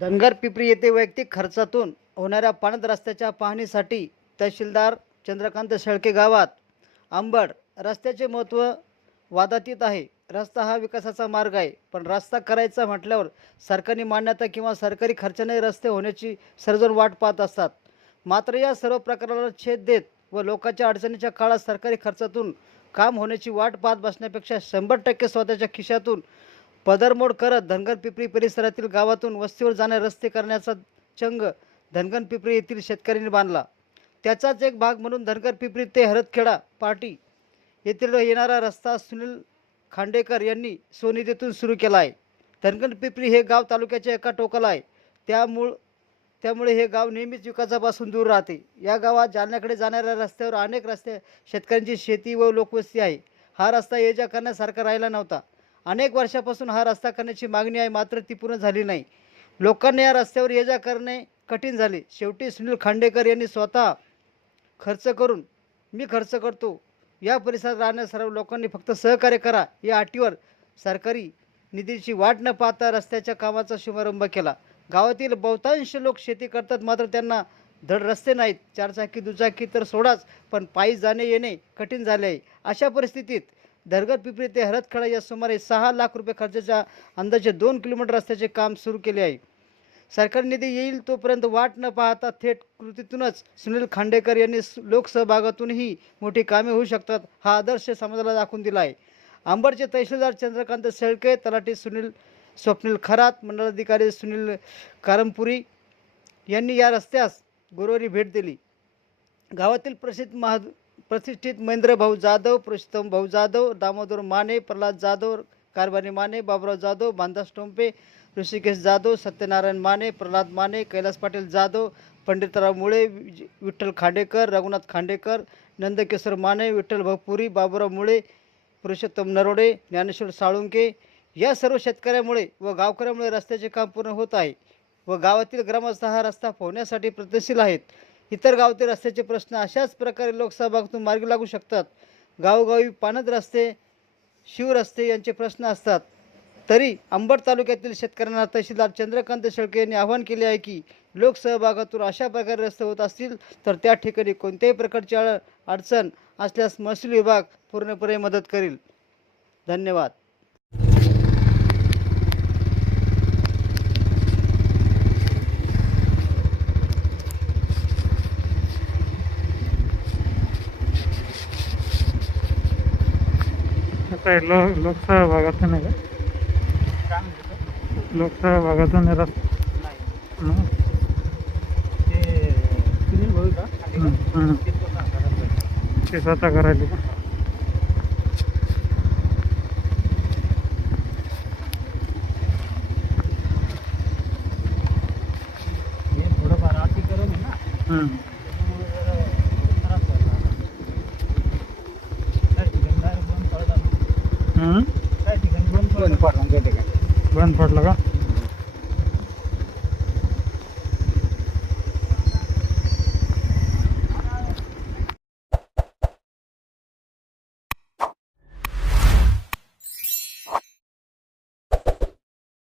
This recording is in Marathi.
धनगर पिपरी येथे वैयक्तिक खर्चातून होणाऱ्या पाण्यात रस्त्याच्या पाहणीसाठी तहसीलदार चंद्रकांत शेळके गावात आंबड रस्त्याचे महत्त्व वादातीत आहे. रस्ता हा विकासाचा मार्ग आहे. पण रस्ता करायचा म्हटल्यावर सरकारने मान्यता किंवा सरकारी खर्चाने रस्ते होण्याची सर्वजण वाट पाहत असतात. मात्र या सर्व प्रकाराला छेद देत व लोकांच्या अडचणीच्या काळात सरकारी खर्चातून काम होण्याची वाट पाहत बसण्यापेक्षा शंभर टक्के स्वतःच्या खिशातून पदरमोड करत धनगर पिपरी परिसरातील गावातून वस्तीवर जाणारे रस्ते करण्याचा चंग धनगर पिपरी येथील शेतकऱ्यांनी बांधला. त्याचाच एक भाग म्हणून धनगर पिपरी ते हरदखेडा पार्टी येथील येणारा रस्ता सुनील खांडेकर यांनी स्वनिधीतून सुरू केला आहे. धनगर पिपरी हे गाव तालुक्याच्या एका टोकाला आहे. त्यामुळ त्यामुळे हे गाव नेहमीच विकासापासून दूर राहते. या गावात जालन्याकडे जाणाऱ्या रस्त्यावर अनेक रस्ते शेतकऱ्यांची शेती व लोकवस्ती आहे. हा रस्ता ये जा करण्यासारखा राहिला नव्हता. अनेक वर्षापासून हा रस्ता करण्याची मागणी आहे मात्र ती पूर्ण झाली नाही. लोकांना या रस्त्यावर ये जा करणे कठीण झाले. शेवटी सुनील खांडेकर यांनी स्वतः खर्च करून मी खर्च करतो या परिसरात राहणाऱ्या सर्व लोकांनी फक्त सहकार्य करा या अटीवर सरकारी निधीची वाट न पाहता रस्त्याच्या कामाचा शुभारंभ केला. गावातील बहुतांश लोक शेती करतात मात्र त्यांना धड रस्ते नाहीत. चारचाकी दुचाकी तर सोडाच पण पायी जाणे येणे कठीण झाले आहे. अशा परिस्थितीत दरगड पिपरी ते हरतखडा या सुमारे सहा लाख रुपये खर्चाच्या अंदाजे दोन किलोमीटर रस्त्याचे काम सुरू केले आहे. सरकारी निधी येईल तोपर्यंत वाट न पाहता थेट कृतीतूनच सुनील खांडेकर यांनी लोकसहभागातूनही मोठी कामे होऊ शकतात हा आदर्श समाजाला दाखवून दिला आहे. अंबडचे तहसीलदार चंद्रकांत शेळके तलाठी सुनील स्वप्नील खरात मंडळाधिकारी सुनील कारमपुरी यांनी या रस्त्यास गुरुवारी भेट दिली. गावातील प्रसिद्ध महा प्रतिष्ठित महेंद्र भाऊ जाधव पुरुषोत्तम भाऊ जाधव दामोदर माने प्रल्हाद जाधव कारभारी माने बाबुराव जाधव बांदास टोंपे ऋषिकेश जाधव सत्यनारायण माने प्रल्हाद माने कैलास पाटील जाधव पंडितराव मुळे विठ्ठल खांडेकर रघुनाथ खांडेकर नंदकिशोर माने विठ्ठल भाऊ पुरी बाबुराव मुळे पुरुषोत्तम नरोडे ज्ञानेश्वर साळुंके या सर्व शेतकऱ्यामुळे व गावकऱ्यामुळे रस्त्याचे काम पूर्ण होत आहे व गावातील ग्रामस्थ हा रस्ता पोहण्यासाठी प्रयत्नशील आहेत. इतर गावातील रस्त्याचे प्रश्न अशाच प्रकारे लोकसहभागातून मार्गी लागू शकतात. गावोगावी पाणद रस्ते शिवरस्ते यांचे प्रश्न असतात. तरी अंबड तालुक्यातील शेतकऱ्यांना तहसीलदार चंद्रकांत शेळके यांनी आवाहन केले आहे की लोकसहभागातून अशा प्रकारे रस्ते होत असतील तर त्या ठिकाणी कोणत्याही प्रकारची अड अडचण असल्यास महसूल विभाग पूर्णपणे मदत करेल. धन्यवाद. आता हे लो लोकसभा भागातून आहे का? लोकसभा भागातून आहे रस्ता हं, हं, हं. ते स्वतः करायला का हं. हं? बंद पडलं का